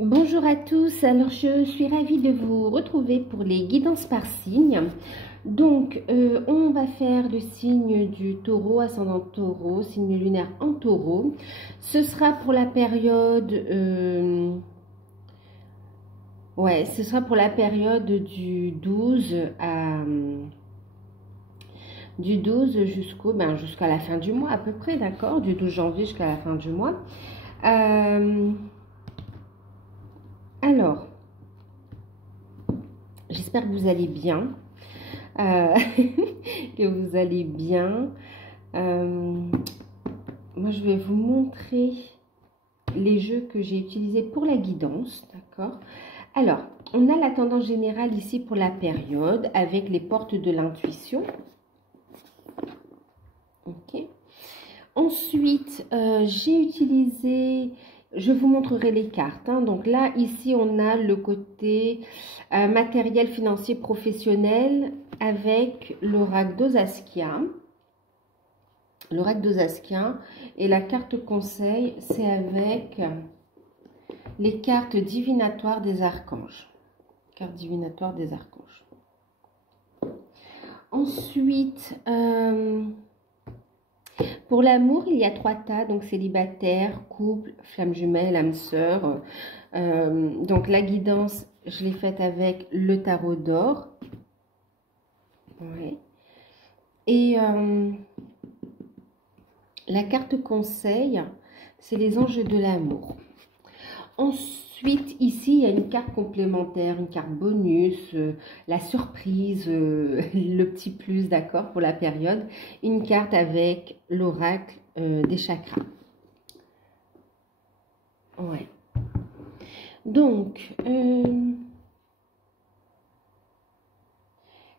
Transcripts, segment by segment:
Bonjour à tous, alors je suis ravie de vous retrouver pour les guidances par signe. Donc on va faire le signe du taureau, ascendant taureau, signe lunaire en taureau. Ce sera pour la période, ce sera pour la période du 12 jusqu'à la fin du mois à peu près, d'accord? Du 12 janvier jusqu'à la fin du mois. Alors, j'espère que vous allez bien, que vous allez bien. Moi, je vais vous montrer les jeux que j'ai utilisés pour la guidance, d'accord? Alors, on a la tendance générale ici pour la période avec les portes de l'intuition. Ok. Ensuite, j'ai utilisé... Je vous montrerai les cartes. Donc là, ici, on a le côté matériel, financier, professionnel avec l'oracle d'Osaskia. L'oracle d'Osaskia. Et la carte conseil, c'est avec les cartes divinatoires des archanges. Carte divinatoire des archanges. Ensuite... pour l'amour, il y a 3 tas, donc célibataire, couple, flamme jumelle, âme sœur. Donc la guidance, je l'ai faite avec le tarot d'or. Ouais. Et la carte conseil, c'est les enjeux de l'amour. Ensuite, ici, il y a une carte complémentaire, une carte bonus, la surprise, le petit plus, d'accord, pour la période. Une carte avec l'oracle des chakras. Ouais. Donc,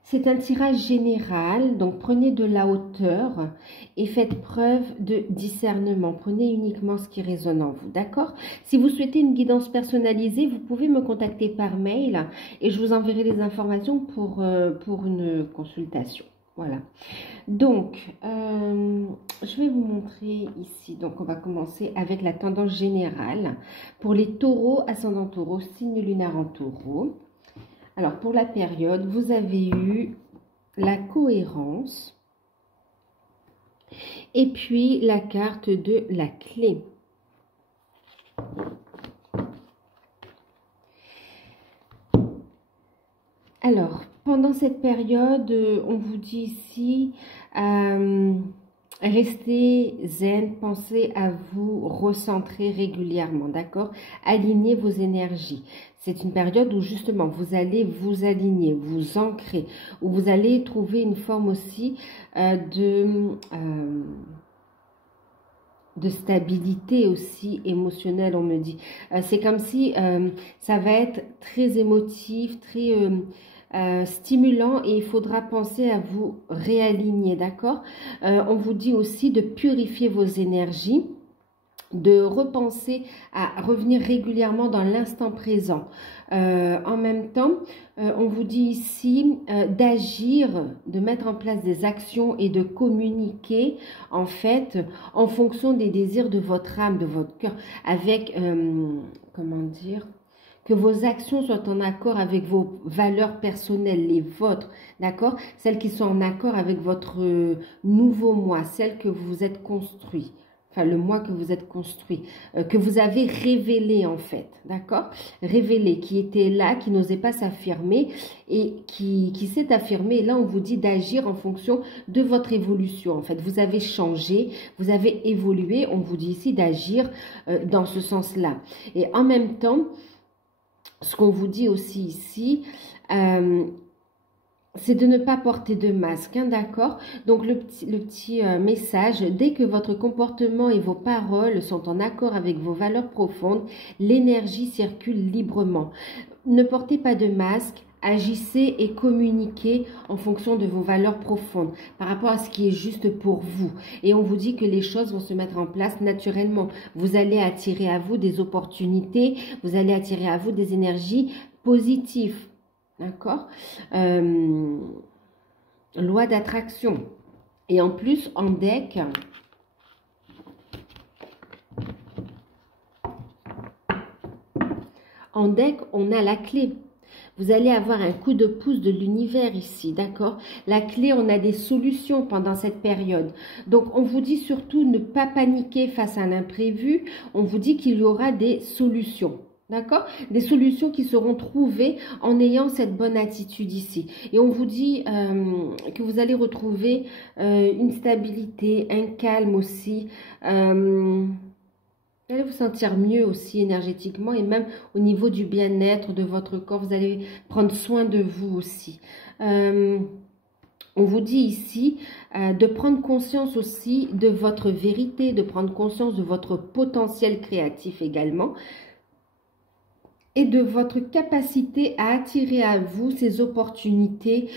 c'est un tirage général, donc prenez de la hauteur et faites preuve de discernement. Prenez uniquement ce qui résonne en vous, d'accord? Si vous souhaitez une guidance personnalisée, vous pouvez me contacter par mail et je vous enverrai les informations pour une consultation. Voilà. Donc, je vais vous montrer ici. Donc, on va commencer avec la tendance générale pour les taureaux, ascendant taureau, signe lunaire en taureau. Alors, pour la période, vous avez eu la cohérence et puis la carte de la clé. Alors, pendant cette période, on vous dit ici, restez zen, pensez à vous recentrer régulièrement, d'accord? Alignez vos énergies. C'est une période où justement vous allez vous aligner, vous ancrer, où vous allez trouver une forme aussi de stabilité aussi émotionnelle, on me dit. C'est comme si ça va être très émotif, très stimulant et il faudra penser à vous réaligner, d'accord? On vous dit aussi de purifier vos énergies, de repenser à revenir régulièrement dans l'instant présent. En même temps, on vous dit ici d'agir, de mettre en place des actions et de communiquer en fait en fonction des désirs de votre âme, de votre cœur, avec, comment dire, que vos actions soient en accord avec vos valeurs personnelles, les vôtres, d'accord? Celles qui sont en accord avec votre nouveau moi, celles que vous vous êtes construit. Enfin, le moi que vous êtes construit, que vous avez révélé en fait, d'accord? Révélé, qui était là, qui n'osait pas s'affirmer et qui s'est affirmé. Et là, on vous dit d'agir en fonction de votre évolution. En fait, vous avez changé, vous avez évolué. On vous dit ici d'agir dans ce sens-là. Et en même temps, ce qu'on vous dit aussi ici, c'est de ne pas porter de masque, hein, d'accord? Donc, le petit message, dès que votre comportement et vos paroles sont en accord avec vos valeurs profondes, l'énergie circule librement. Ne portez pas de masque, agissez et communiquez en fonction de vos valeurs profondes, par rapport à ce qui est juste pour vous. Et on vous dit que les choses vont se mettre en place naturellement. Vous allez attirer à vous des opportunités, vous allez attirer à vous des énergies positives. D'accord? Loi d'attraction. Et en plus, en deck, En deck, on a la clé. Vous allez avoir un coup de pouce de l'univers ici, d'accord? La clé, on a des solutions pendant cette période. Donc, on vous dit surtout ne pas paniquer face à l'imprévu. On vous dit qu'il y aura des solutions. D'accord? Des solutions qui seront trouvées en ayant cette bonne attitude ici. Et on vous dit que vous allez retrouver une stabilité, un calme aussi. Vous allez vous sentir mieux aussi énergétiquement et même au niveau du bien-être de votre corps. Vous allez prendre soin de vous aussi. On vous dit ici de prendre conscience aussi de votre vérité, de prendre conscience de votre potentiel créatif également et de votre capacité à attirer à vous ces opportunités,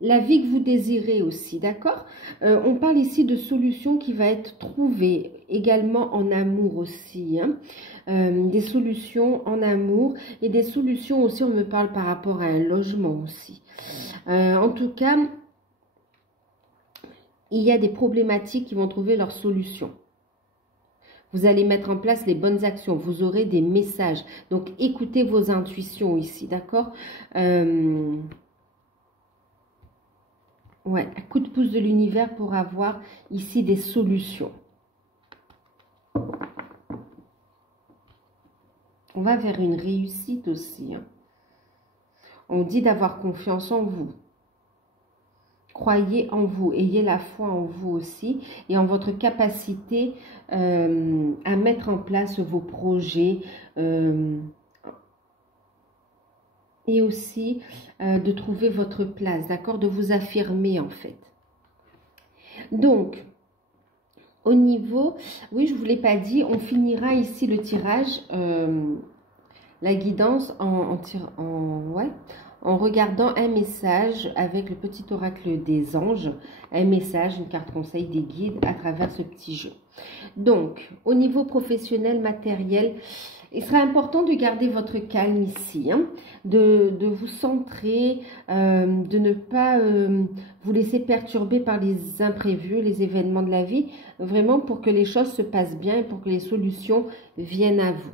la vie que vous désirez aussi, d'accord? On parle ici de solutions qui va être trouvées également en amour aussi, hein? Des solutions en amour et des solutions aussi, on me parle par rapport à un logement aussi. En tout cas, il y a des problématiques qui vont trouver leur solution. Vous allez mettre en place les bonnes actions. Vous aurez des messages. Donc, écoutez vos intuitions ici, d'accord? Ouais, un coup de pouce de l'univers pour avoir ici des solutions. On va vers une réussite aussi, hein. On dit d'avoir confiance en vous. Croyez en vous, ayez la foi en vous aussi et en votre capacité à mettre en place vos projets et aussi de trouver votre place, d'accord? De vous affirmer en fait. Donc, au niveau, oui, je ne vous l'ai pas dit, on finira ici le tirage, la guidance en regardant un message avec le petit oracle des anges, un message, une carte conseil des guides à travers ce petit jeu. Donc, au niveau professionnel, matériel, il sera important de garder votre calme ici, hein, de vous centrer, de ne pas vous laisser perturber par les imprévus, les événements de la vie, vraiment pour que les choses se passent bien et pour que les solutions viennent à vous.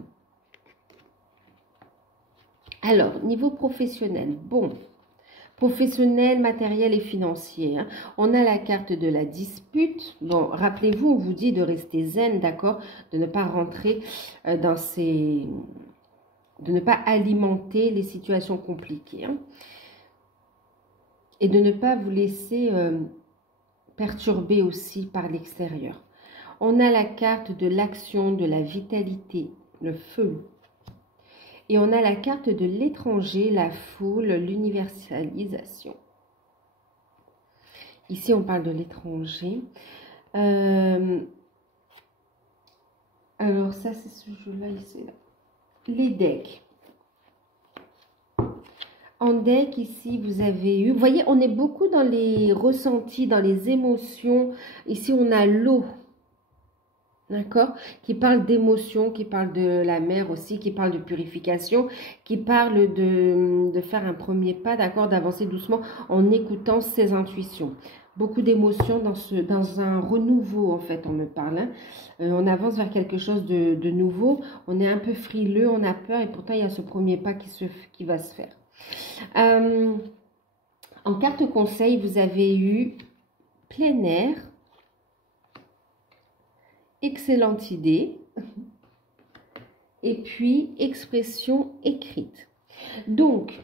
Alors, niveau professionnel, bon, professionnel, matériel et financier, hein. On a la carte de la dispute. Bon, rappelez-vous, on vous dit de rester zen, d'accord? De ne pas rentrer dans ces... de ne pas alimenter les situations compliquées, hein. Et de ne pas vous laisser perturber aussi par l'extérieur. On a la carte de l'action, de la vitalité, le feu. Et on a la carte de l'étranger, la foule, l'universalisation. Ici, on parle de l'étranger. Alors, ça, c'est ce jeu-là, ici. Là. Les decks. En deck, ici, vous avez eu... Vous voyez, on est beaucoup dans les ressentis, dans les émotions. Ici, on a l'eau. D'accord? Qui parle d'émotion, qui parle de la mer aussi, qui parle de purification, qui parle de faire un premier pas, d'accord? D'avancer doucement en écoutant ses intuitions. Beaucoup d'émotions dans un renouveau, en fait, on me parle. Hein? On avance vers quelque chose de nouveau. On est un peu frileux, on a peur et pourtant, il y a ce premier pas qui va se faire. En carte conseil, vous avez eu plein air. Excellente idée. Et puis, expression écrite. Donc,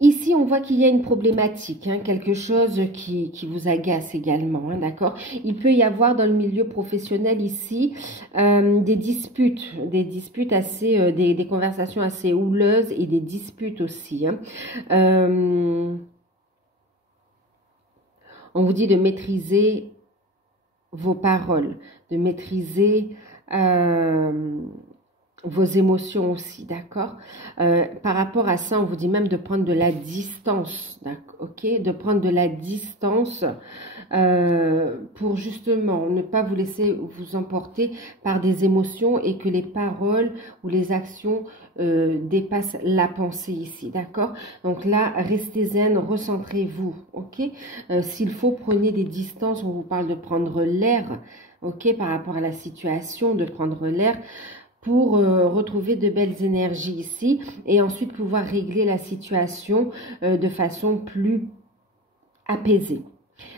ici, on voit qu'il y a une problématique, hein, quelque chose qui vous agace également, hein, d'accord? Il peut y avoir dans le milieu professionnel ici des disputes assez, des conversations assez houleuses et des disputes aussi. Hein. On vous dit de maîtriser vos paroles, de maîtriser vos émotions aussi, d'accord. Par rapport à ça, on vous dit même de prendre de la distance, ok, de prendre de la distance pour justement ne pas vous laisser vous emporter par des émotions et que les paroles ou les actions dépassent la pensée ici, d'accord. Donc là, restez zen, recentrez-vous, ok. S'il faut, prenez des distances, on vous parle de prendre l'air, ok, par rapport à la situation, de prendre l'air, pour retrouver de belles énergies ici et ensuite pouvoir régler la situation de façon plus apaisée.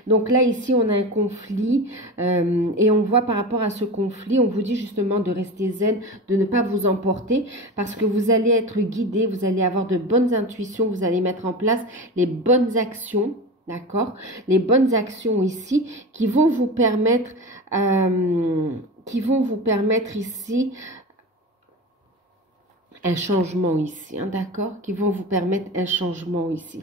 Donc là, ici, on a un conflit et on voit par rapport à ce conflit, on vous dit justement de rester zen, de ne pas vous emporter parce que vous allez être guidé, vous allez avoir de bonnes intuitions, vous allez mettre en place les bonnes actions, d'accord? Les bonnes actions ici qui vont vous permettre ici un changement ici, hein, d'accord, qui vont vous permettre un changement ici,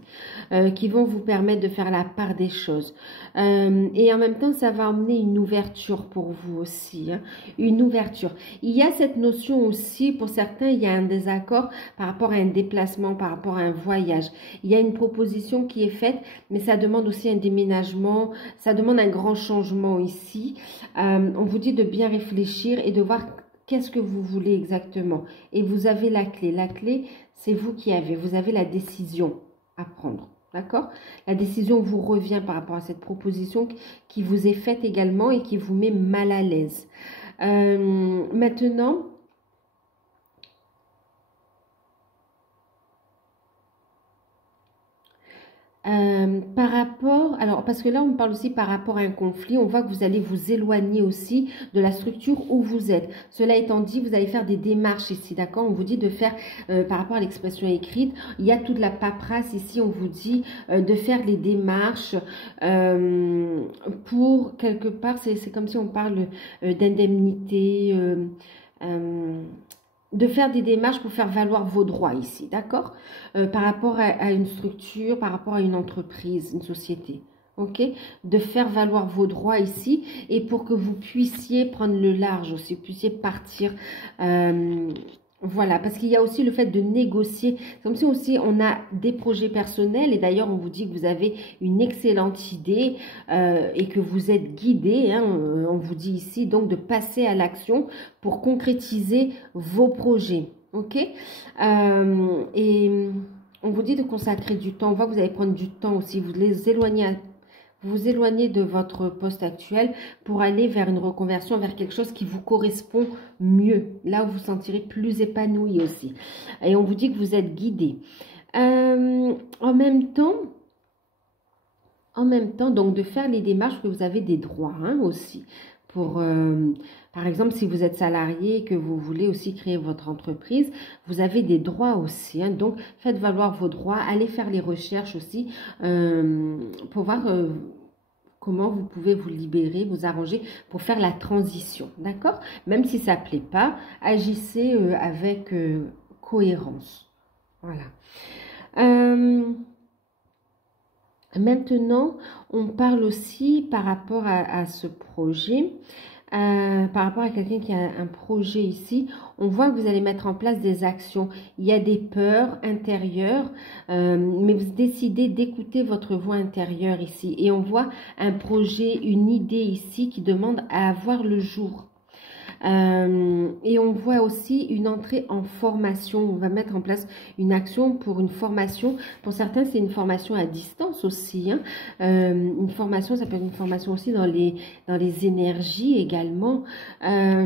qui vont vous permettre de faire la part des choses. Et en même temps, ça va emmener une ouverture pour vous aussi, hein, une ouverture. Il y a cette notion aussi, pour certains, il y a un désaccord par rapport à un déplacement, par rapport à un voyage. Il y a une proposition qui est faite, mais ça demande aussi un déménagement, ça demande un grand changement ici. On vous dit de bien réfléchir et de voir qu'est-ce que vous voulez exactement? Et vous avez la clé. La clé, c'est vous qui avez. Vous avez la décision à prendre. D'accord? La décision vous revient par rapport à cette proposition qui vous est faite également et qui vous met mal à l'aise. Maintenant, par rapport, alors parce que là on parle aussi par rapport à un conflit, on voit que vous allez vous éloigner aussi de la structure où vous êtes. Cela étant dit, vous allez faire des démarches ici, d'accord? On vous dit de faire, par rapport à l'expression écrite, il y a toute la paperasse ici, on vous dit de faire les démarches pour quelque part, c'est comme si on parle d'indemnité, de faire des démarches pour faire valoir vos droits ici, d'accord? Par rapport à une structure, par rapport à une entreprise, une société, ok? De faire valoir vos droits ici et pour que vous puissiez prendre le large aussi, vous puissiez partir, voilà, parce qu'il y a aussi le fait de négocier, comme si aussi on a des projets personnels et d'ailleurs on vous dit que vous avez une excellente idée et que vous êtes guidé, hein, on vous dit ici donc de passer à l'action pour concrétiser vos projets, ok? Et on vous dit de consacrer du temps, on voit que vous allez prendre du temps aussi, vous vous éloignez de votre poste actuel pour aller vers une reconversion, vers quelque chose qui vous correspond mieux. Là où vous vous sentirez plus épanoui aussi. Et on vous dit que vous êtes guidé. En même temps, donc de faire les démarches que vous avez des droits, hein, aussi. Pour, par exemple, si vous êtes salarié et que vous voulez aussi créer votre entreprise, vous avez des droits aussi, hein, donc faites valoir vos droits, allez faire les recherches aussi pour voir comment vous pouvez vous libérer, vous arranger pour faire la transition, d'accord? Même si ça ne plaît pas, agissez avec cohérence, voilà. Maintenant, on parle aussi par rapport à ce projet, par rapport à quelqu'un qui a un projet ici, on voit que vous allez mettre en place des actions. Il y a des peurs intérieures, mais vous décidez d'écouter votre voix intérieure ici. Et on voit un projet, une idée ici qui demande à avoir le jour. Et on voit aussi une entrée en formation. On va mettre en place une action pour une formation. Pour certains, c'est une formation à distance aussi, hein. Une formation, ça peut être une formation aussi dans les énergies également. Ah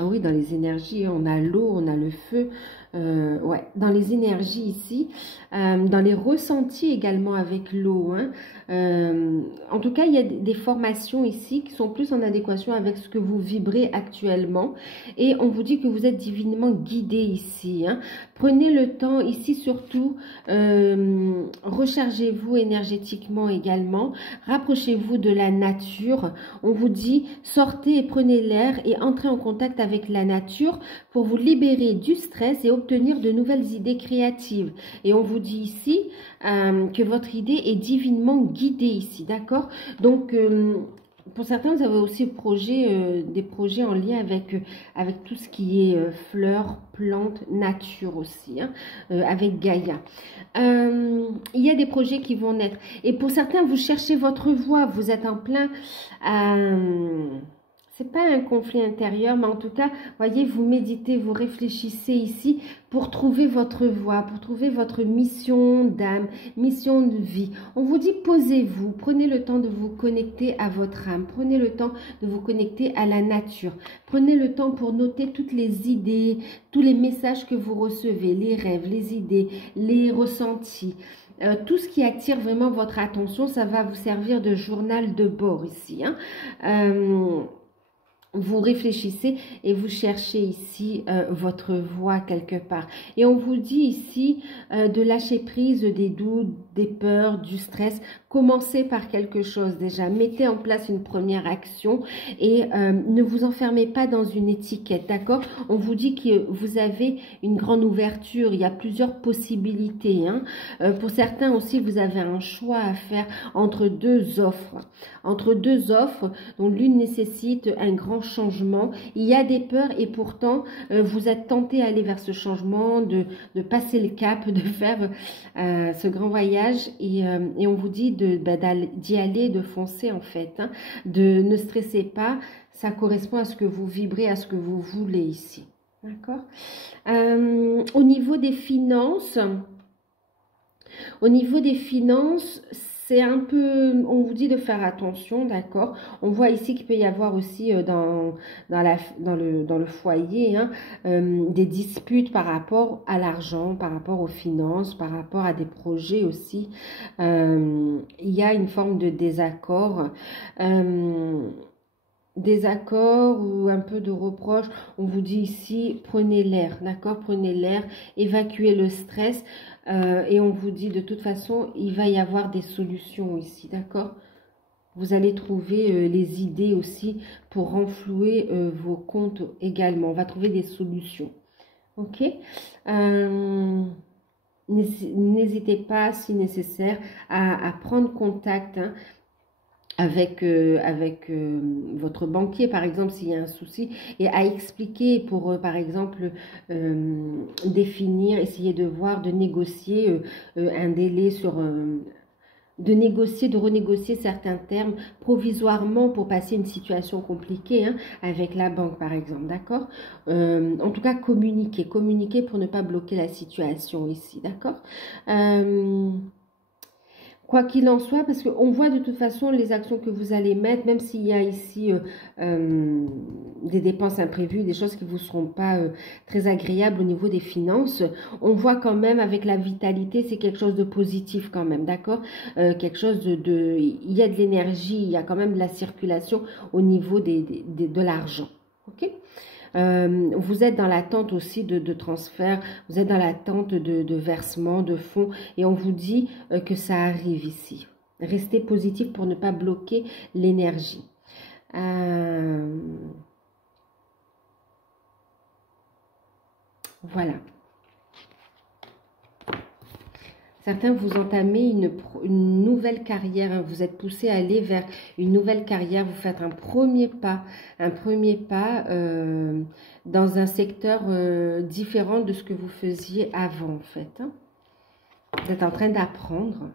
oui, dans les énergies, on a l'eau, on a le feu. Ouais, dans les énergies ici, dans les ressentis également avec l'eau, hein. En tout cas, il y a des formations ici qui sont plus en adéquation avec ce que vous vibrez actuellement. Et on vous dit que vous êtes divinement guidé ici, hein. Prenez le temps ici surtout, rechargez-vous énergétiquement également. Rapprochez-vous de la nature. On vous dit, sortez et prenez l'air et entrez en contact avec la nature pour vous libérer du stress et obtenir de nouvelles idées créatives. Et on vous dit ici que votre idée est divinement guidée ici, d'accord? Donc, pour certains, vous avez aussi des projets en lien avec tout ce qui est fleurs, plantes, nature aussi, hein, avec Gaïa. Il y a des projets qui vont naître. Et pour certains, vous cherchez votre voie, vous êtes en plein... c'est pas un conflit intérieur, mais en tout cas, voyez, vous méditez, vous réfléchissez ici pour trouver votre voie, pour trouver votre mission d'âme, mission de vie. On vous dit, posez-vous, prenez le temps de vous connecter à votre âme, prenez le temps de vous connecter à la nature, prenez le temps pour noter toutes les idées, tous les messages que vous recevez, les rêves, les idées, les ressentis. Tout ce qui attire vraiment votre attention, ça va vous servir de journal de bord ici, hein. Vous réfléchissez et vous cherchez ici votre voie quelque part. Et on vous dit ici de lâcher prise des doutes, des peurs, du stress. Commencez par quelque chose déjà. Mettez en place une première action et ne vous enfermez pas dans une étiquette, d'accord? On vous dit que vous avez une grande ouverture. Il y a plusieurs possibilités, hein. Pour certains aussi, vous avez un choix à faire entre deux offres. Entre deux offres dont l'une nécessite un grand changement. Il y a des peurs et pourtant vous êtes tenté à aller vers ce changement, de passer le cap, de faire ce grand voyage et on vous dit d'y aller, de foncer en fait, hein, ne stressez pas, ça correspond à ce que vous vibrez, à ce que vous voulez ici, d'accord. Au niveau des finances, c'est un peu, on vous dit de faire attention, d'accord. On voit ici qu'il peut y avoir aussi dans le foyer, hein, des disputes par rapport à l'argent, par rapport aux finances, par rapport à des projets aussi. Il y a une forme de désaccord. Désaccord ou un peu de reproche. On vous dit ici, prenez l'air, d'accord, prenez l'air, évacuez le stress et on vous dit de toute façon, il va y avoir des solutions ici, d'accord. Vous allez trouver les idées aussi pour renflouer vos comptes également. On va trouver des solutions, ok. N'hésitez pas, si nécessaire, à prendre contact, hein, avec votre banquier, par exemple, s'il y a un souci, et à expliquer pour, par exemple, définir, essayer de voir, de négocier un délai sur... de renégocier certains termes provisoirement pour passer une situation compliquée, hein, avec la banque, par exemple, d'accord. En tout cas, communiquer pour ne pas bloquer la situation ici, d'accord. Quoi qu'il en soit, parce qu'on voit de toute façon les actions que vous allez mettre, même s'il y a ici des dépenses imprévues, des choses qui ne vous seront pas très agréables au niveau des finances, on voit quand même avec la vitalité, c'est quelque chose de positif quand même, d'accord. Quelque chose il y a de l'énergie, il y a quand même de la circulation au niveau de l'argent, ok. Vous êtes dans l'attente aussi de transfert, vous êtes dans l'attente de versement, de fonds, et on vous dit que ça arrive ici. Restez positif pour ne pas bloquer l'énergie. Voilà. Certains, vous entamez une nouvelle carrière, hein, vous êtes poussé à aller vers une nouvelle carrière, vous faites un premier pas dans un secteur différent de ce que vous faisiez avant, en fait, hein. Vous êtes en train d'apprendre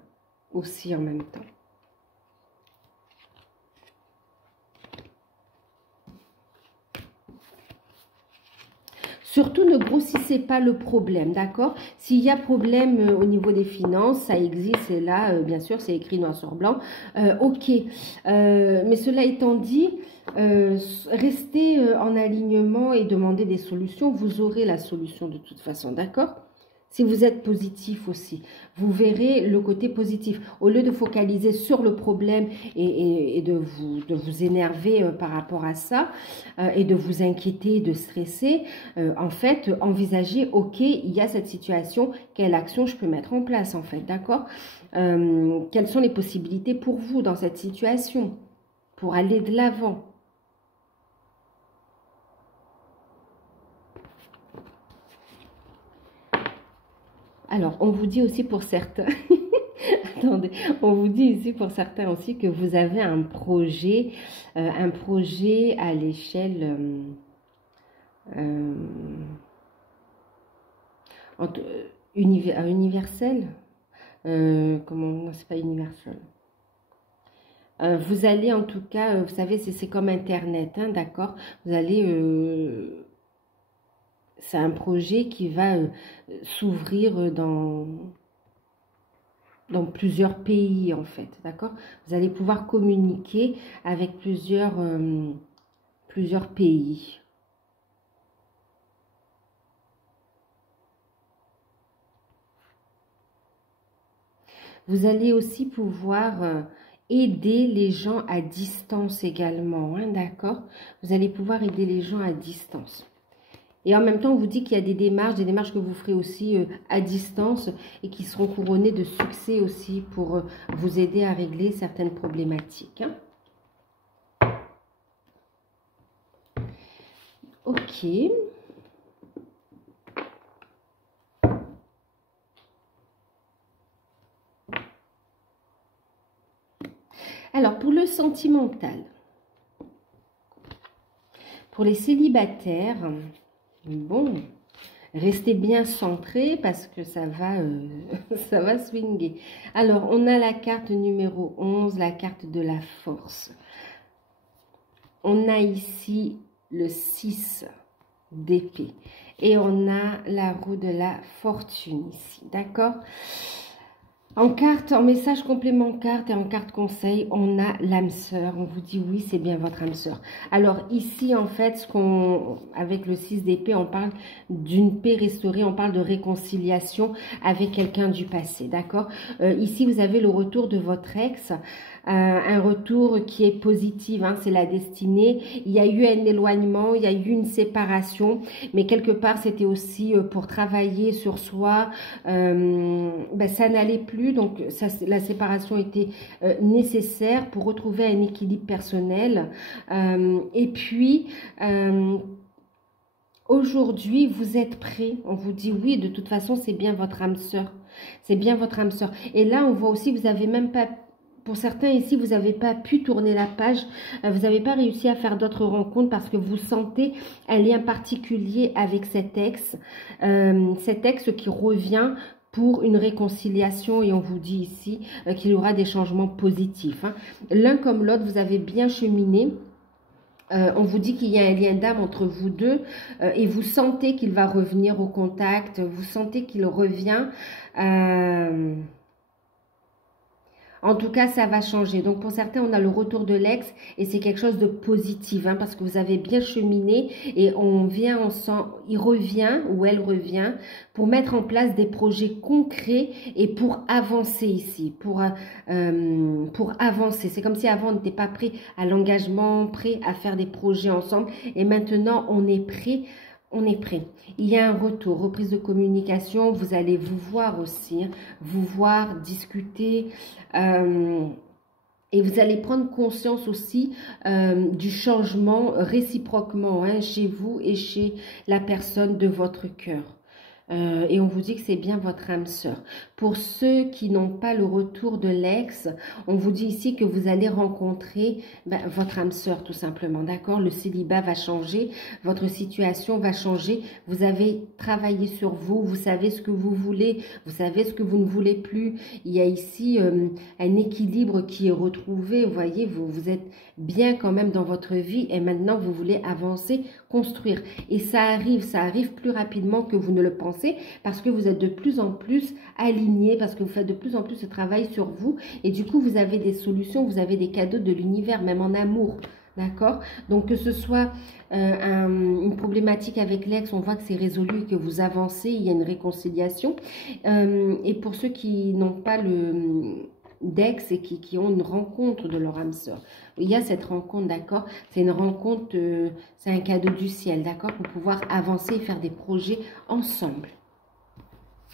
aussi en même temps. Surtout, ne grossissez pas le problème, d'accord? S'il y a problème au niveau des finances, ça existe, et là, bien sûr, c'est écrit noir sur blanc. Ok, mais cela étant dit, restez en alignement et demandez des solutions. Vous aurez la solution de toute façon, d'accord? Si vous êtes positif aussi, vous verrez le côté positif. Au lieu de focaliser sur le problème et de vous énerver par rapport à ça, et de vous inquiéter, de stresser, en fait, envisagez, ok, il y a cette situation, quelle action je peux mettre en place, en fait, d'accord? Quelles sont les possibilités pour vous dans cette situation, pour aller de l'avant? Alors, on vous dit aussi pour certains, attendez, on vous dit ici pour certains aussi que vous avez un projet à l'échelle universelle. Comment, c'est pas universel. Vous allez en tout cas, vous savez, c'est comme Internet, hein, d'accord? Vous allez, c'est un projet qui va s'ouvrir dans plusieurs pays en fait, d'accord? Vous allez pouvoir communiquer avec plusieurs pays. Vous allez aussi pouvoir aider les gens à distance également, hein, d'accord? Vous allez pouvoir aider les gens à distance. Et en même temps, on vous dit qu'il y a des démarches que vous ferez aussi à distance et qui seront couronnées de succès aussi pour vous aider à régler certaines problématiques, hein. Ok. Alors, pour le sentimental, pour les célibataires, bon, restez bien centrés parce que ça va swinguer. Alors, on a la carte numéro 11, la carte de la force. On a ici le 6 d'épée. Et on a la roue de la fortune ici, d'accord? En carte, en message complément carte et en carte conseil, on a l'âme sœur. On vous dit oui, c'est bien votre âme sœur. Alors ici, en fait, avec le 6 d'épée, on parle d'une paix restaurée, on parle de réconciliation avec quelqu'un du passé, d'accord? Ici, vous avez le retour de votre ex. Un retour qui est positif, hein, c'est la destinée. Il y a eu un éloignement, il y a eu une séparation, mais quelque part c'était aussi pour travailler sur soi. Ça n'allait plus, donc la séparation était nécessaire pour retrouver un équilibre personnel. Et puis aujourd'hui, vous êtes prêts. On vous dit oui, de toute façon, c'est bien votre âme sœur. C'est bien votre âme sœur. Et là, on voit aussi, vous n'avez même pas... Pour certains ici, vous n'avez pas pu tourner la page, vous n'avez pas réussi à faire d'autres rencontres parce que vous sentez un lien particulier avec cet ex qui revient pour une réconciliation et on vous dit ici qu'il y aura des changements positifs, hein. L'un comme l'autre, vous avez bien cheminé. On vous dit qu'il y a un lien d'âme entre vous deux et vous sentez qu'il va revenir au contact, vous sentez qu'il revient... En tout cas, ça va changer. Donc, pour certains, on a le retour de l'ex et c'est quelque chose de positif, hein, parce que vous avez bien cheminé et il revient ou elle revient pour mettre en place des projets concrets et pour avancer ici, pour avancer. C'est comme si avant, on n'était pas prêt à l'engagement, prêt à faire des projets ensemble et maintenant, on est prêt. On est prêt. Il y a un retour, reprise de communication. Vous allez vous voir aussi, hein, vous voir, discuter. Et vous allez prendre conscience aussi du changement réciproquement, hein, chez vous et chez la personne de votre cœur. Et on vous dit que c'est bien votre âme sœur. Pour ceux qui n'ont pas le retour de l'ex, on vous dit ici que vous allez rencontrer votre âme sœur tout simplement, d'accord? Le célibat va changer, votre situation va changer. Vous avez travaillé sur vous, vous savez ce que vous voulez, vous savez ce que vous ne voulez plus. Il y a ici un équilibre qui est retrouvé, vous voyez, vous êtes bien quand même dans votre vie et maintenant vous voulez avancer, construire. Et ça arrive plus rapidement que vous ne le pensez parce que vous êtes de plus en plus aligné, parce que vous faites de plus en plus de travail sur vous et du coup vous avez des solutions, vous avez des cadeaux de l'univers, même en amour. D'accord? Donc que ce soit une problématique avec l'ex, on voit que c'est résolu et que vous avancez, il y a une réconciliation. Et pour ceux qui n'ont pas d'ex et qui ont une rencontre de leur âme sœur. Il y a cette rencontre, d'accord? C'est une rencontre, c'est un cadeau du ciel, d'accord? Pour pouvoir avancer et faire des projets ensemble.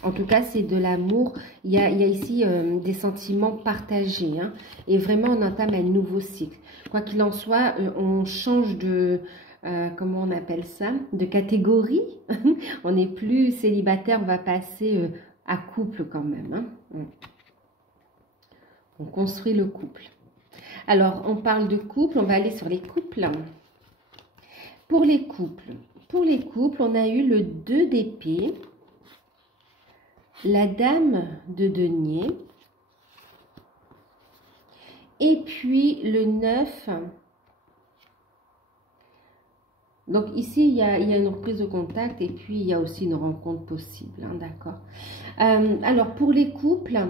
En tout cas, c'est de l'amour. Il y a ici des sentiments partagés, hein, et vraiment, on entame un nouveau cycle. Quoi qu'il en soit, on change de... comment on appelle ça? De catégorie. On n'est plus célibataire, on va passer à couple quand même, hein. On construit le couple. Alors, on parle de couple, on va aller sur les couples. Pour les couples, on a eu le 2 d'épée, la dame de denier, et puis le 9. Donc ici, il y a une reprise de contact et puis il y a aussi une rencontre possible, hein, d'accord. Alors pour les couples,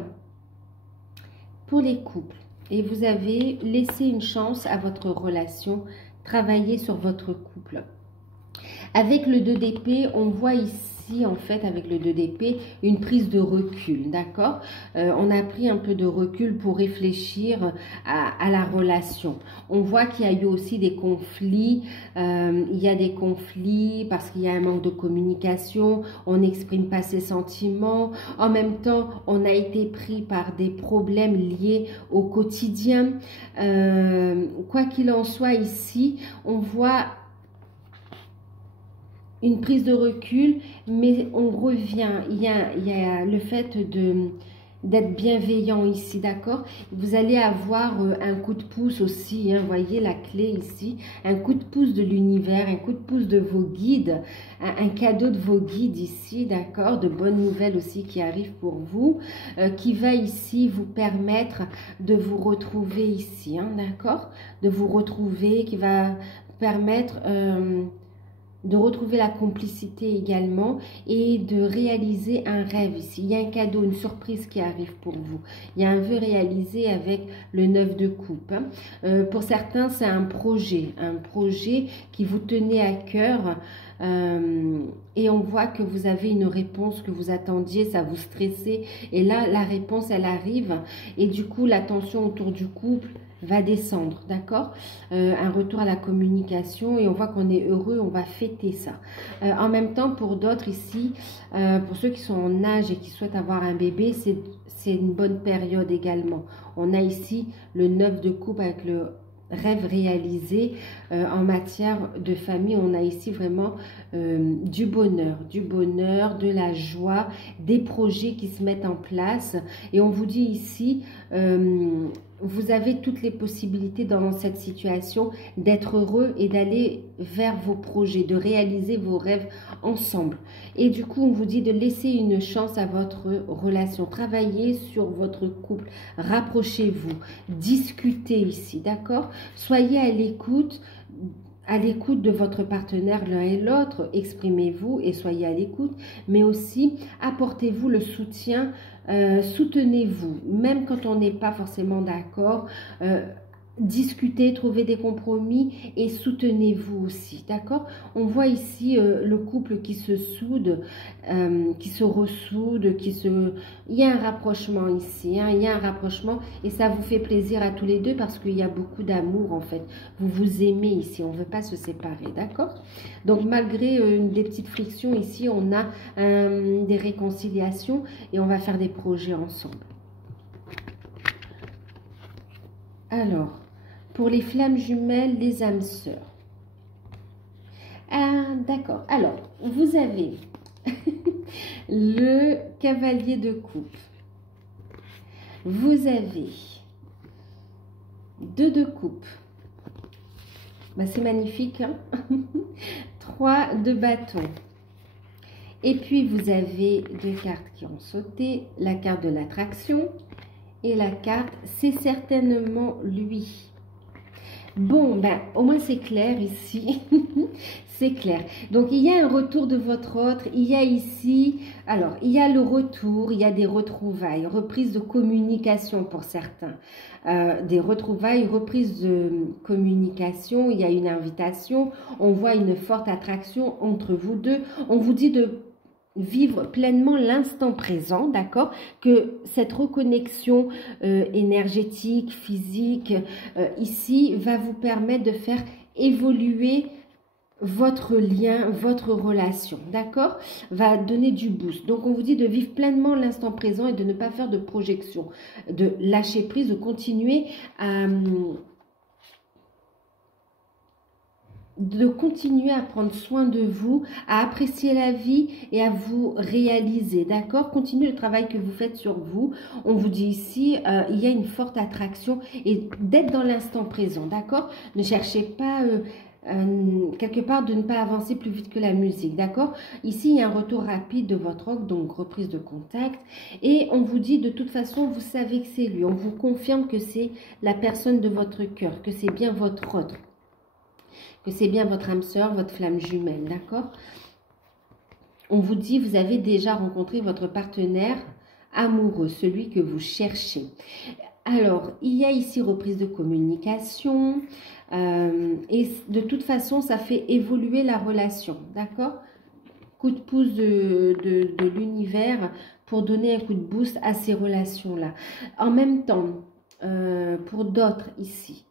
et vous avez laissé une chance à votre relation, travailler sur votre couple. Avec le 2 d'épée, on voit ici, en fait, avec le 2 d'épée, une prise de recul, d'accord? On a pris un peu de recul pour réfléchir à la relation. On voit qu'il y a eu aussi des conflits. Il y a des conflits parce qu'il y a un manque de communication. On n'exprime pas ses sentiments. En même temps, on a été pris par des problèmes liés au quotidien. Quoi qu'il en soit, ici, on voit une prise de recul, mais on revient. Il y a le fait d'être bienveillant ici, d'accord? Vous allez avoir un coup de pouce aussi, hein, voyez la clé ici, un coup de pouce de l'univers, un coup de pouce de vos guides, un cadeau de vos guides ici, d'accord? De bonnes nouvelles aussi qui arrivent pour vous, qui va ici vous permettre de vous retrouver ici, hein, d'accord? De vous retrouver, qui va permettre de retrouver la complicité également et de réaliser un rêve ici. Il y a un cadeau, une surprise qui arrive pour vous. Il y a un vœu réalisé avec le 9 de coupe. Hein. Pour certains, c'est un projet qui vous tenait à cœur et on voit que vous avez une réponse que vous attendiez, ça vous stressait et là, la réponse, elle arrive et du coup, la tension autour du couple va descendre, d'accord? Un retour à la communication et on voit qu'on est heureux, on va fêter ça. En même temps, pour d'autres ici, pour ceux qui sont en âge et qui souhaitent avoir un bébé, c'est une bonne période également. On a ici le 9 de coupe avec le rêve réalisé en matière de famille. On a ici vraiment du bonheur, de la joie, des projets qui se mettent en place. Et on vous dit ici, vous avez toutes les possibilités dans cette situation d'être heureux et d'aller vers vos projets, de réaliser vos rêves ensemble. Et du coup, on vous dit de laisser une chance à votre relation. Travaillez sur votre couple, rapprochez-vous, discutez ici, d'accord? Soyez à l'écoute de votre partenaire l'un et l'autre, exprimez-vous et soyez à l'écoute, mais aussi apportez-vous le soutien, soutenez-vous, même quand on n'est pas forcément d'accord, discutez, trouvez des compromis et soutenez-vous aussi, d'accord? On voit ici le couple qui se soude, qui se ressoude, il y a un rapprochement ici, hein, il y a un rapprochement et ça vous fait plaisir à tous les deux parce qu'il y a beaucoup d'amour en fait. Vous vous aimez ici, on ne veut pas se séparer, d'accord? Donc malgré des petites frictions ici, on a des réconciliations et on va faire des projets ensemble. Alors, pour les flammes jumelles, les âmes sœurs. Ah, d'accord. Alors, vous avez le cavalier de coupe. Vous avez 2 de coupe. Ben, c'est magnifique. Hein. 3 de bâton. Et puis, vous avez 2 cartes qui ont sauté. La carte de l'attraction et la carte, c'est certainement lui. Bon, ben, au moins c'est clair ici, c'est clair. Donc, il y a un retour de votre autre, il y a ici, alors, il y a le retour, il y a des retrouvailles, reprise de communication pour certains. Des retrouvailles, reprise de communication, il y a une invitation, on voit une forte attraction entre vous deux, on vous dit de vivre pleinement l'instant présent, d'accord? Que cette reconnexion énergétique, physique, ici, va vous permettre de faire évoluer votre lien, votre relation, d'accord? Va donner du boost. Donc, on vous dit de vivre pleinement l'instant présent et de ne pas faire de projection, de lâcher prise, de continuer de continuer à prendre soin de vous, à apprécier la vie et à vous réaliser, d'accord? Continuez le travail que vous faites sur vous. On vous dit ici, il y a une forte attraction et d'être dans l'instant présent, d'accord? Ne cherchez pas quelque part de ne pas avancer plus vite que la musique, d'accord? Ici, il y a un retour rapide de votre oncle, donc reprise de contact. Et on vous dit, de toute façon, vous savez que c'est lui. On vous confirme que c'est la personne de votre cœur, que c'est bien votre autre, que c'est bien votre âme sœur, votre flamme jumelle, d'accord? On vous dit, vous avez déjà rencontré votre partenaire amoureux, celui que vous cherchez. Alors, il y a ici reprise de communication et de toute façon, ça fait évoluer la relation, d'accord? Coup de pouce de l'univers pour donner un coup de boost à ces relations-là. En même temps, pour d'autres ici,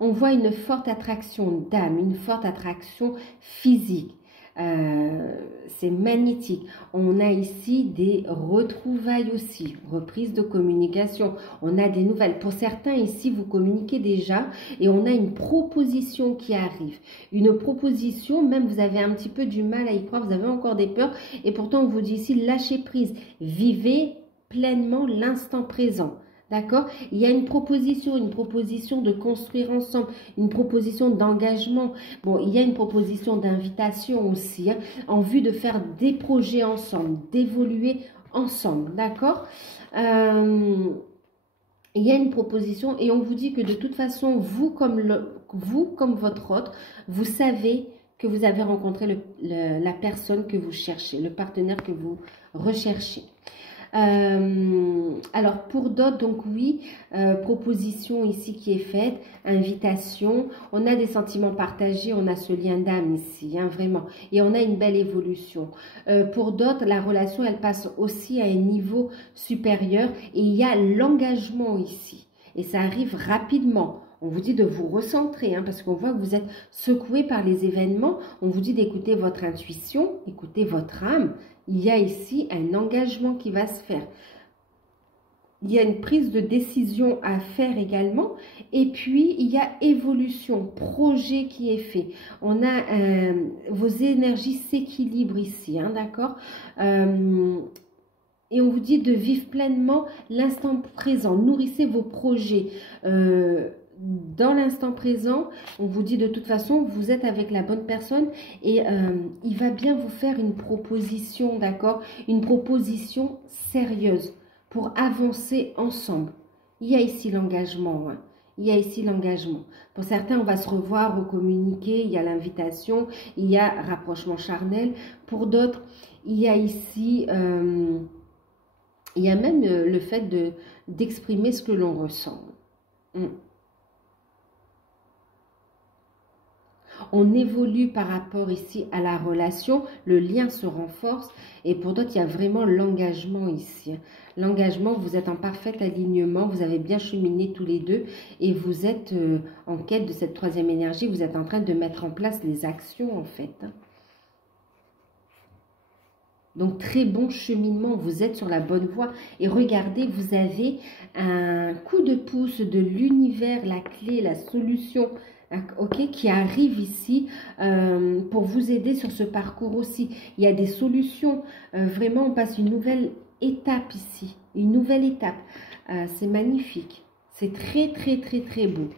on voit une forte attraction d'âme, une forte attraction physique. C'est magnétique. On a ici des retrouvailles aussi, reprise de communication. On a des nouvelles. Pour certains ici, vous communiquez déjà et on a une proposition qui arrive. Une proposition, même vous avez un petit peu du mal à y croire, vous avez encore des peurs et pourtant on vous dit ici, lâchez prise, vivez pleinement l'instant présent. D'accord? Il y a une proposition de construire ensemble, une proposition d'engagement. Bon, il y a une proposition d'invitation aussi, hein, en vue de faire des projets ensemble, d'évoluer ensemble. D'accord? Il y a une proposition et on vous dit que de toute façon, vous comme votre autre, vous savez que vous avez rencontré la personne que vous cherchez, le partenaire que vous recherchez. Alors pour d'autres, donc oui, proposition ici qui est faite, invitation, on a des sentiments partagés, on a ce lien d'âme ici, hein, vraiment, et on a une belle évolution. Pour d'autres, la relation, elle passe aussi à un niveau supérieur et il y a l'engagement ici, et ça arrive rapidement. On vous dit de vous recentrer, hein, parce qu'on voit que vous êtes secoué par les événements. On vous dit d'écouter votre intuition, écouter votre âme. Il y a ici un engagement qui va se faire. Il y a une prise de décision à faire également. Et puis, il y a évolution, projet qui est fait. On a vos énergies s'équilibrent ici, hein, d'accord? Et on vous dit de vivre pleinement l'instant présent. Nourrissez vos projets. Dans l'instant présent, on vous dit de toute façon, vous êtes avec la bonne personne et il va bien vous faire une proposition, d'accord? Une proposition sérieuse pour avancer ensemble. Il y a ici l'engagement, hein. Il y a ici l'engagement. Pour certains, on va se revoir, recommuniquer, il y a l'invitation, il y a rapprochement charnel. Pour d'autres, il y a ici, il y a même le fait d'exprimer ce que l'on ressent. On évolue par rapport ici à la relation, le lien se renforce et pour d'autres, il y a vraiment l'engagement ici. L'engagement, vous êtes en parfait alignement, vous avez bien cheminé tous les deux et vous êtes en quête de cette troisième énergie, vous êtes en train de mettre en place les actions en fait. Donc, très bon cheminement, vous êtes sur la bonne voie. Et regardez, vous avez un coup de pouce de l'univers, la clé, la solution, ok, qui arrive ici pour vous aider sur ce parcours aussi. Il y a des solutions. Vraiment, on passe une nouvelle étape ici. Une nouvelle étape. C'est magnifique. C'est très, très, très, très beau.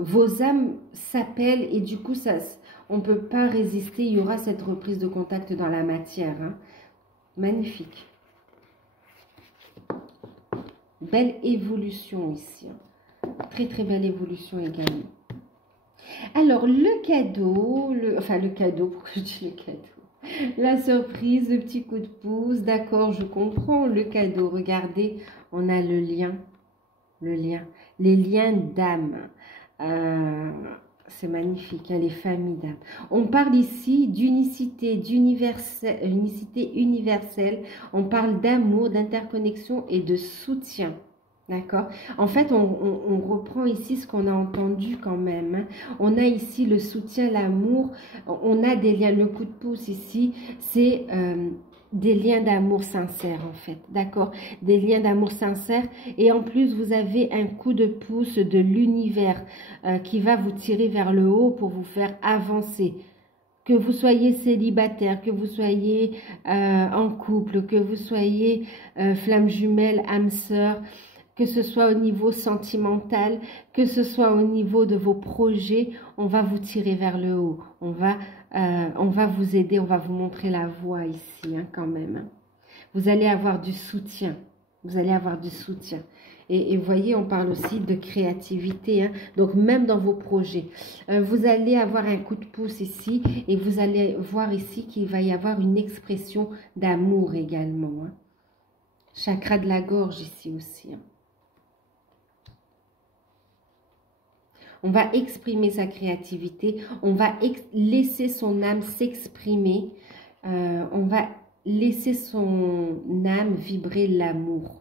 Vos âmes s'appellent et du coup, on ne peut pas résister. Il y aura cette reprise de contact dans la matière. Hein. Magnifique. Belle évolution ici. Hein. Très, très belle évolution également. Alors, le cadeau, le cadeau, pourquoi je dis le cadeau? La surprise, le petit coup de pouce, d'accord, je comprends, le cadeau. Regardez, on a le lien, les liens d'âme. C'est magnifique, hein, les familles d'âme. On parle ici d'unicité, unicité universelle. On parle d'amour, d'interconnexion et de soutien. D'accord? En fait, on reprend ici ce qu'on a entendu quand même. Hein. On a ici le soutien, l'amour. On a des liens, le coup de pouce ici. C'est des liens d'amour sincères en fait, d'accord? Des liens d'amour sincères et en plus vous avez un coup de pouce de l'univers qui va vous tirer vers le haut pour vous faire avancer. Que vous soyez célibataire, que vous soyez en couple, que vous soyez flamme jumelle, âme sœur, que ce soit au niveau sentimental, que ce soit au niveau de vos projets, on va vous tirer vers le haut. On va vous aider, on va vous montrer la voie ici, hein, quand même. Vous allez avoir du soutien. Vous allez avoir du soutien. Et vous voyez, on parle aussi de créativité, hein, donc même dans vos projets. Vous allez avoir un coup de pouce ici et vous allez voir ici qu'il va y avoir une expression d'amour également. Hein. Chakra de la gorge ici aussi. Hein. On va exprimer sa créativité, on va laisser son âme s'exprimer, on va laisser son âme vibrer l'amour.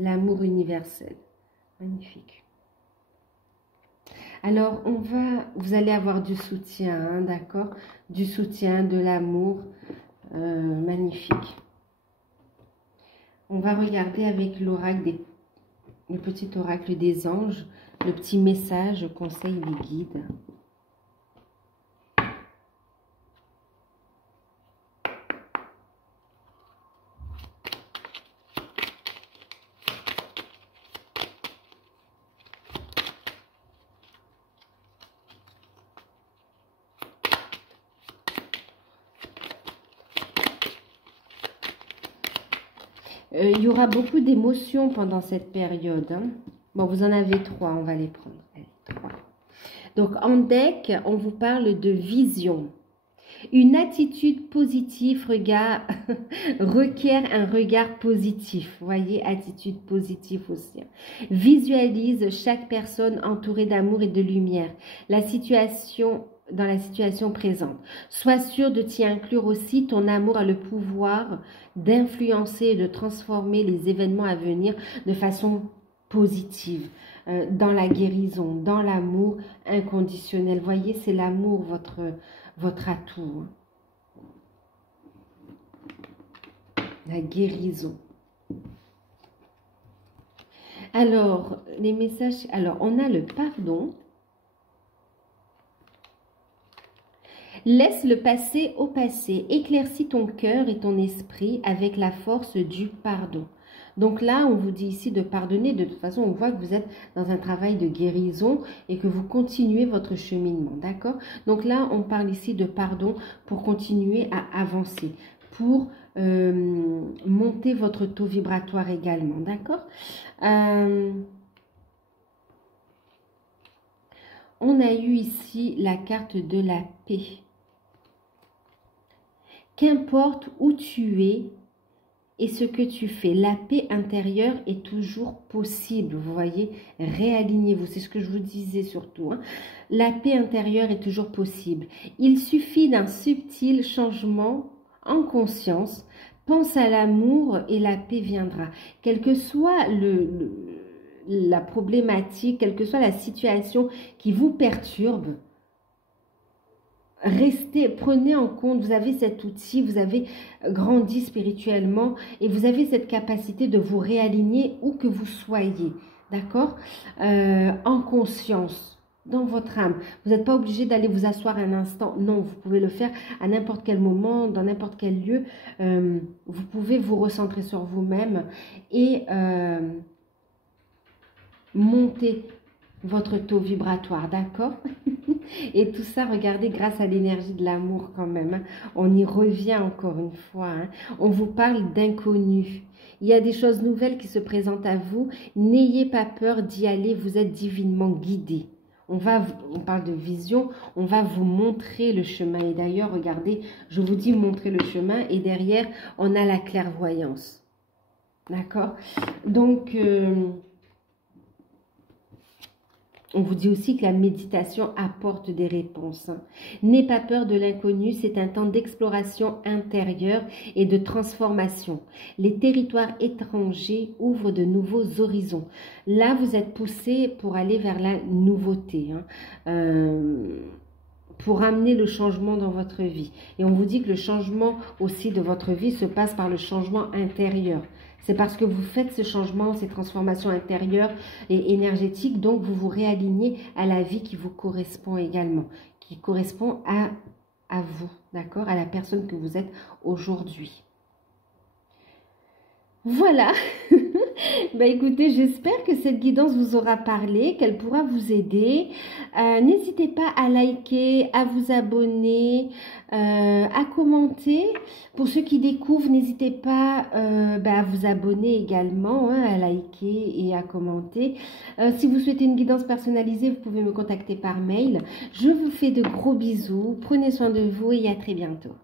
L'amour universel. Magnifique. Alors, vous allez avoir du soutien, hein, d'accord? Du soutien, de l'amour. Magnifique. On va regarder avec l'oracle le petit oracle des anges, le petit message, conseil des guides. Il y aura beaucoup d'émotions pendant cette période. Hein. Bon, vous en avez 3, on va les prendre. Allez, 3. Donc, en deck, on vous parle de vision. Une attitude positive requiert un regard positif. Vous voyez, attitude positive aussi. Visualise chaque personne entourée d'amour et de lumière. Dans la situation présente. Sois sûr de t'y inclure aussi. Ton amour a le pouvoir d'influencer et de transformer les événements à venir de façon positive, dans la guérison, dans l'amour inconditionnel. Voyez, c'est l'amour votre atout. La guérison. Alors, les messages. Alors, on a le pardon. Laisse le passé au passé. Éclaircis ton cœur et ton esprit avec la force du pardon. Donc là, on vous dit ici de pardonner. De toute façon, on voit que vous êtes dans un travail de guérison et que vous continuez votre cheminement. D'accord? Donc là, on parle ici de pardon pour continuer à avancer. Pour monter votre taux vibratoire également. D'accord? On a eu ici la carte de la paix. Qu'importe où tu es et ce que tu fais, la paix intérieure est toujours possible. Vous voyez, réalignez-vous. C'est ce que je vous disais surtout. Hein. La paix intérieure est toujours possible. Il suffit d'un subtil changement en conscience. Pense à l'amour et la paix viendra. Quelle que soit la problématique, quelle que soit la situation qui vous perturbe, restez, prenez en compte, vous avez cet outil, vous avez grandi spirituellement et vous avez cette capacité de vous réaligner où que vous soyez, d'accord? En conscience, dans votre âme. Vous n'êtes pas obligé d'aller vous asseoir un instant, non, vous pouvez le faire à n'importe quel moment, dans n'importe quel lieu. Vous pouvez vous recentrer sur vous-même et monter votre taux vibratoire, d'accord? Et tout ça, regardez, grâce à l'énergie de l'amour quand même. Hein. On y revient encore une fois. Hein. On vous parle d'inconnu. Il y a des choses nouvelles qui se présentent à vous. N'ayez pas peur d'y aller. Vous êtes divinement guidé. On parle de vision. On va vous montrer le chemin. Et d'ailleurs, regardez, je vous dis montrer le chemin. Et derrière, on a la clairvoyance. D'accord? Donc... on vous dit aussi que la méditation apporte des réponses. N'aie pas peur de l'inconnu, c'est un temps d'exploration intérieure et de transformation. Les territoires étrangers ouvrent de nouveaux horizons. Là, vous êtes poussé pour aller vers la nouveauté. pour amener le changement dans votre vie. Et on vous dit que le changement aussi de votre vie se passe par le changement intérieur. C'est parce que vous faites ce changement, ces transformations intérieures et énergétiques, donc vous vous réalignez à la vie qui vous correspond également, qui correspond à vous, d'accord, à la personne que vous êtes aujourd'hui. Voilà. Bah écoutez, j'espère que cette guidance vous aura parlé, qu'elle pourra vous aider. N'hésitez pas à liker, à vous abonner, à commenter. Pour ceux qui découvrent, n'hésitez pas à vous abonner également, hein, à liker et à commenter. Si vous souhaitez une guidance personnalisée, vous pouvez me contacter par mail. Je vous fais de gros bisous. Prenez soin de vous et à très bientôt.